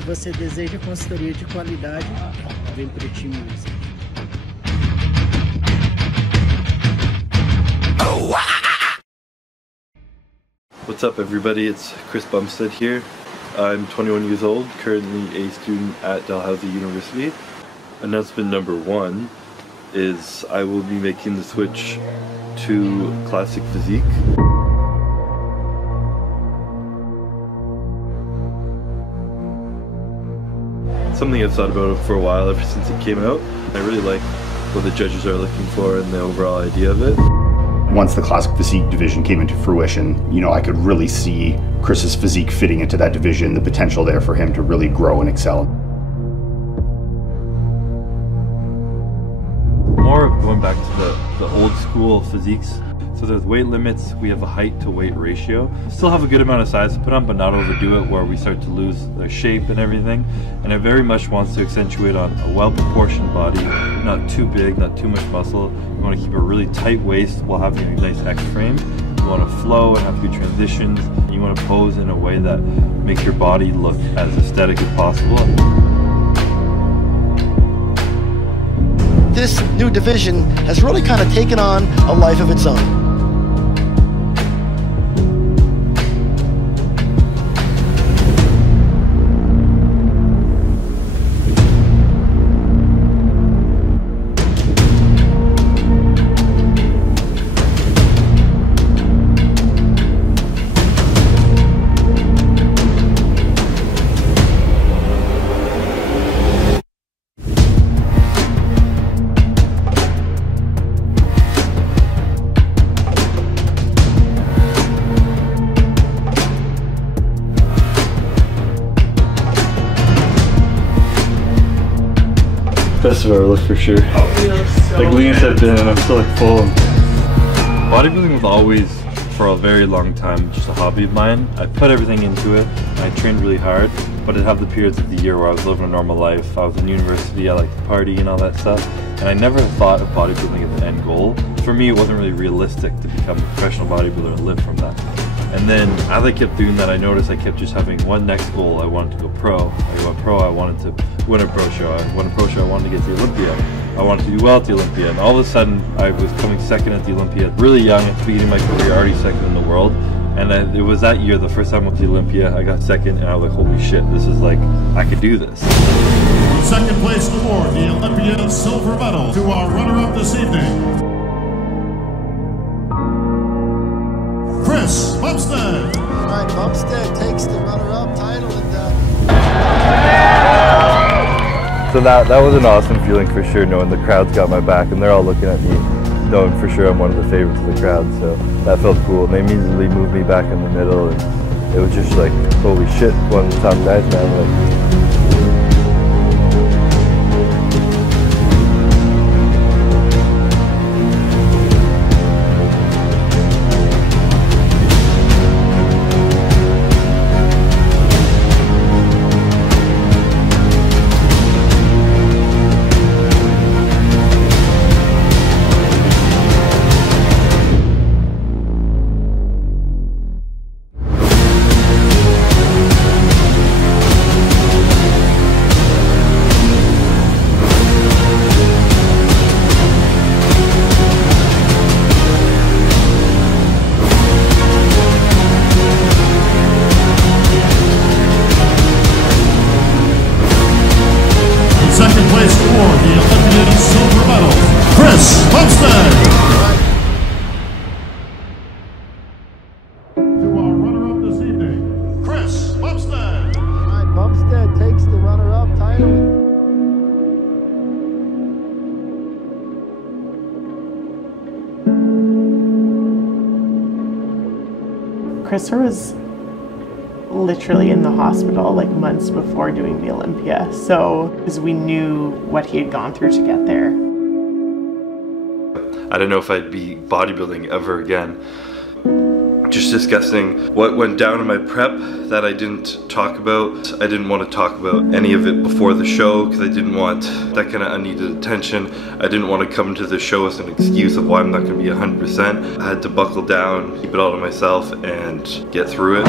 Se você deseja consultoria de qualidade, vem para o time Music. What's up everybody, it's Chris Bumstead here. I'm 21 years old, currently a student at Dalhousie University. Announcement number 1 is I will be making the switch to classic physique. Something I've thought about for a while ever since it came out. I really like what the judges are looking for and the overall idea of it. Once the classic physique division came into fruition, you know, I could really see Chris's physique fitting into that division, the potential there for him to really grow and excel. More of going back to the old school physiques. So there's weight limits, we have a height to weight ratio. Still have a good amount of size to put on, but not overdo it where we start to lose their shape and everything. And I very much want to accentuate on a well-proportioned body, not too big, not too much muscle. You want to keep a really tight waist while having a nice X frame. You want to flow and have good transitions. And you want to pose in a way that makes your body look as aesthetic as possible. This new division has really kind of taken on a life of its own. Best of our look for sure. Like lean have been and I'm still like full. Bodybuilding was always, for a very long time, just a hobby of mine. I put everything into it and I trained really hard, but I'd have the periods of the year where I was living a normal life. I was in university, I liked to party and all that stuff, and I never thought of bodybuilding as an end goal. For me, it wasn't really realistic to become a professional bodybuilder and live from that. And then as I kept doing that, I noticed I kept just having one next goal. I wanted to go pro. I went pro, I wanted to win a pro show. I won a pro show, I wanted to get to the Olympia. I wanted to do well at the Olympia. And all of a sudden, I was coming second at the Olympia. Really young, at the beginning of my career, already second in the world. And it was that year, the first time I went to the Olympia, I got second, and I was like, holy shit, this is like, I could do this. Second place award, the Olympia silver medal to our runner-up this evening, Chris Bumstead. All right, Bumstead takes the runner-up title and So that was an awesome feeling for sure, knowing the crowd's got my back and they're all looking at me, knowing for sure I'm one of the favorites of the crowd. So that felt cool. And they immediately moved me back in the middle, and it was just like, holy shit, one of the top guys, man. Like, Second place award, the Olympian silver medal, Chris Bumstead. To our runner-up this evening, Chris Bumstead. all right, Bumstead takes the runner-up title. Chris was literally in the hospital like months before doing the Olympia, so because we knew what he had gone through to get there. I don't know if I'd be bodybuilding ever again. Just discussing what went down in my prep that I didn't talk about. I didn't want to talk about any of it before the show because I didn't want that kind of unneeded attention. I didn't want to come to the show as an excuse of why I'm not going to be 100%. I had to buckle down, keep it all to myself, and get through it.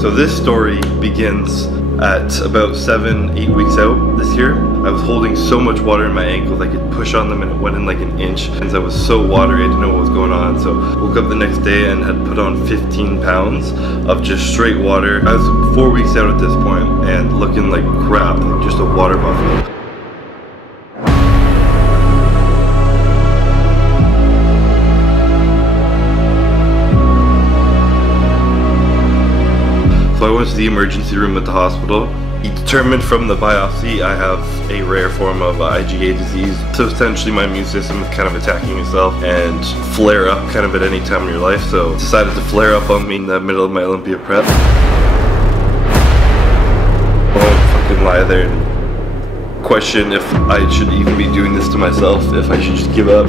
So this story begins at about 7-8 weeks out this year. I was holding so much water in my ankles I could push on them and it went in like an inch. Since I was so watery, I didn't know what was going on. So woke up the next day and had put on 15 pounds of just straight water. I was 4 weeks out at this point and looking like crap, like just a water buffalo. So I went to the emergency room at the hospital. He determined from the biopsy I have a rare form of IgA disease. So essentially my immune system is kind of attacking itself and flare up kind of at any time in your life. So it decided to flare up on me in the middle of my Olympia prep. I won't fucking lie there and question if I should even be doing this to myself, if I should just give up.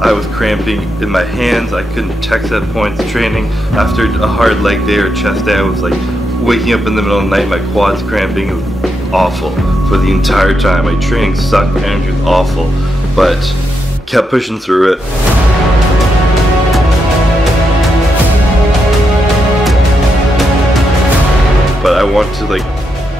I was cramping in my hands, I couldn't text at points, training. After a hard leg day or chest day, I was like waking up in the middle of the night, my quads cramping. It was awful for the entire time. My training sucked, energy was awful, but kept pushing through it. But I want to like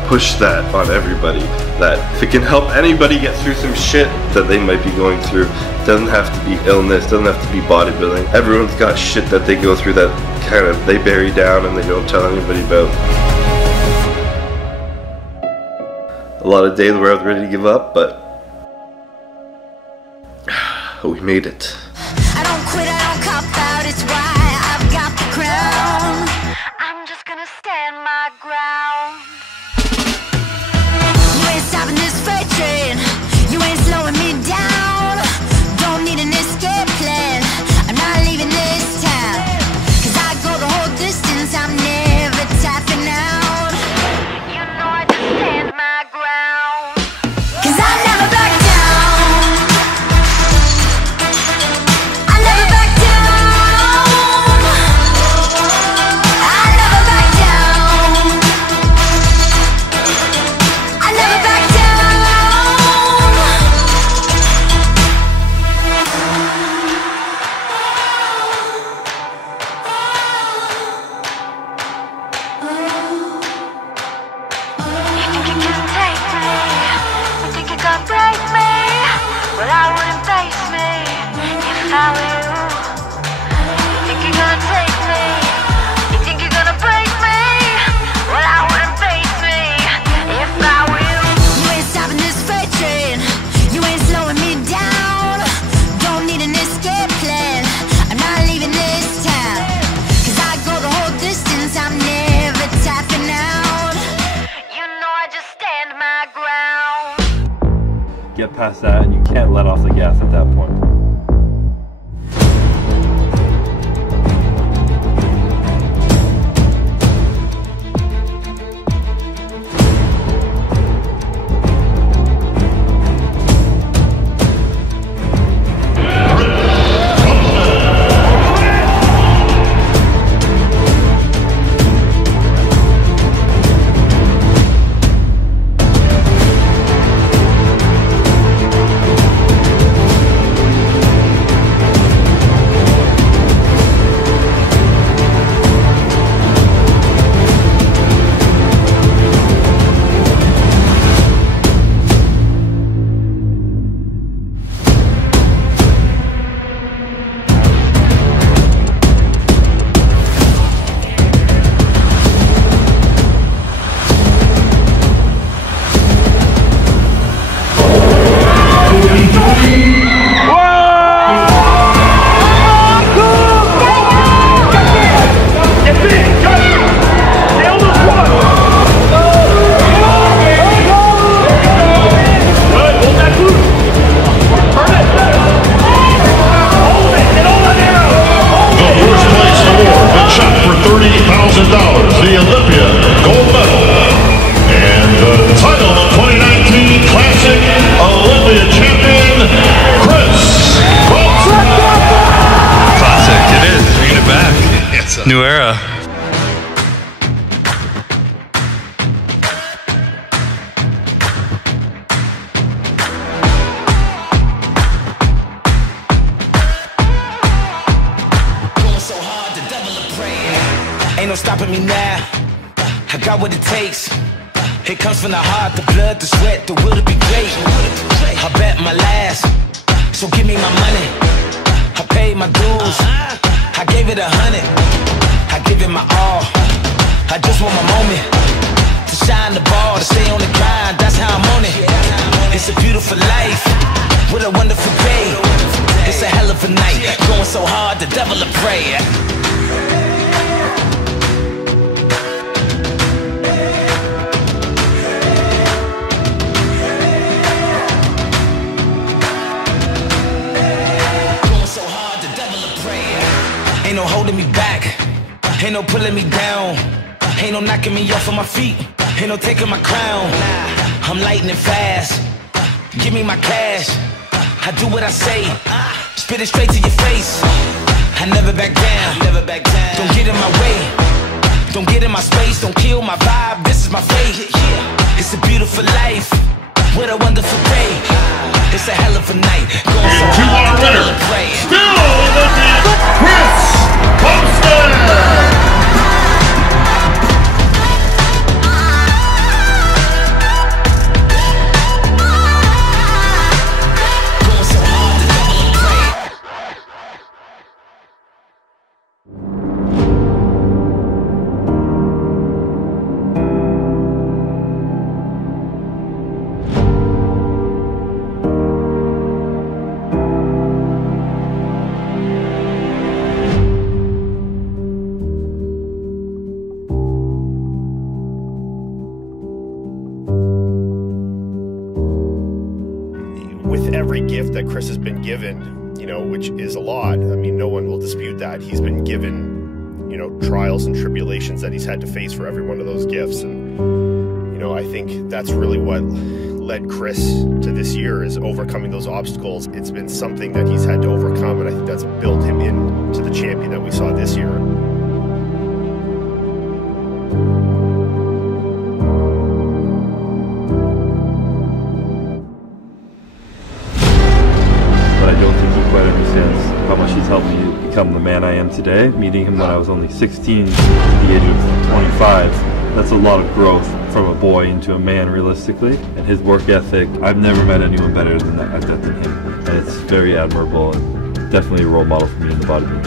push that on everybody, that if it can help anybody get through some shit that they might be going through, it doesn't have to be illness, doesn't have to be bodybuilding. Everyone's got shit that they go through that kind of they bury down and they don't tell anybody about. A lot of days where I was ready to give up, but we made it. I don't quit, I don't cop out, it's why I've got the crown. I'm just gonna stand my ground. Stopping this freight train, you ain't slowing me down. Don't need an escape plan, I'm not leaving this town. Cause I go the whole distance, I'm never tapping out. You know I just stand my ground. Cause I never back down. I never back down. I never back down. I never back down. Get past that and you can't let off the gas at that point. New era. Ain't no stopping me now. I got what it takes. It comes from the heart, the blood, the sweat, the will to be great. I bet my last, so give me my money. I paid my dues, I gave it 100. I give it my all, I just want my moment to shine the ball, to stay on the grind, that's how I'm on it. It's a beautiful life, what a wonderful day. It's a hell of a night, going so hard, the devil will pray. Ain't no holding me back, ain't no pulling me down, ain't no knocking me off of my feet, ain't no taking my crown. I'm lightning fast, give me my cash, I do what I say, spit it straight to your face. I never back down, don't get in my way, don't get in my space, don't kill my vibe, this is my fate. It's a beautiful life, what a wonderful day. It's a hell of a night, going so hard, the devil will pray. Still Olympian Chris Bumstead! With every gift that Chris has been given, you know, which is a lot, I mean, no one will dispute that. He's been given, you know, trials and tribulations that he's had to face for every one of those gifts. And, you know, I think that's really what led Chris to this year, is overcoming those obstacles. It's been something that he's had to overcome, and I think that's built him into the champion that we saw this year. How much he's helped me become the man I am today. Meeting him when I was only 16 to the age of 25, that's a lot of growth from a boy into a man realistically. And his work ethic, I've never met anyone better than that than him. And it's very admirable and definitely a role model for me in the bodybuilding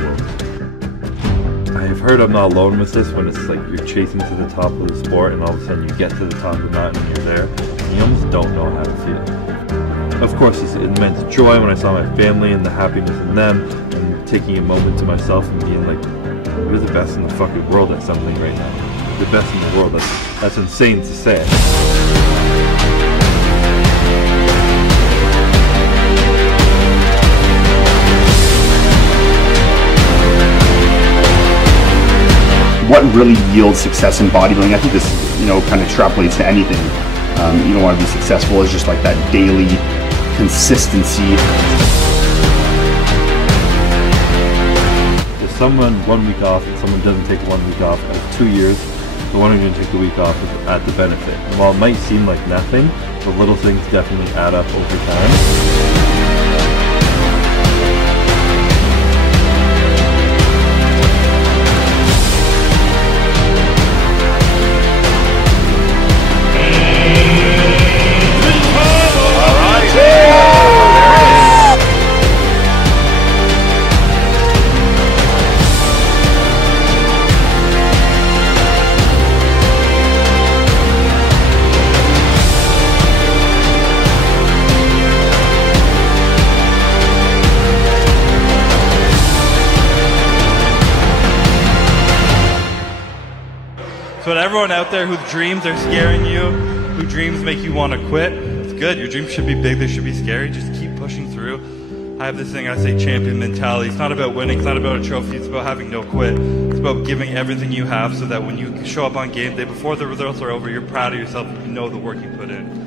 world. I have heard I'm not alone with this, when it's like you're chasing to the top of the sport and all of a sudden you get to the top of the mountain and you're there and you almost don't know how to feel. Of course, it's immense joy when I saw my family and the happiness in them, and taking a moment to myself and being like, we're the best in the fucking world at something right now. The best in the world. That's insane to say. What really yields success in bodybuilding, I think this, you know, kind of extrapolates to anything. You don't want to be successful, is just like that daily consistency. If someone 1 week off and someone doesn't take 1 week off out of 2 years, the one who's going to take the week off is at the benefit. And while it might seem like nothing, the little things definitely add up over time. So to everyone out there whose dreams are scaring you, whose dreams make you want to quit, it's good. Your dreams should be big, they should be scary. Just keep pushing through. I have this thing I say, champion mentality. It's not about winning, it's not about a trophy, it's about having no quit. It's about giving everything you have so that when you show up on game day, before the results are over, you're proud of yourself and you know the work you put in.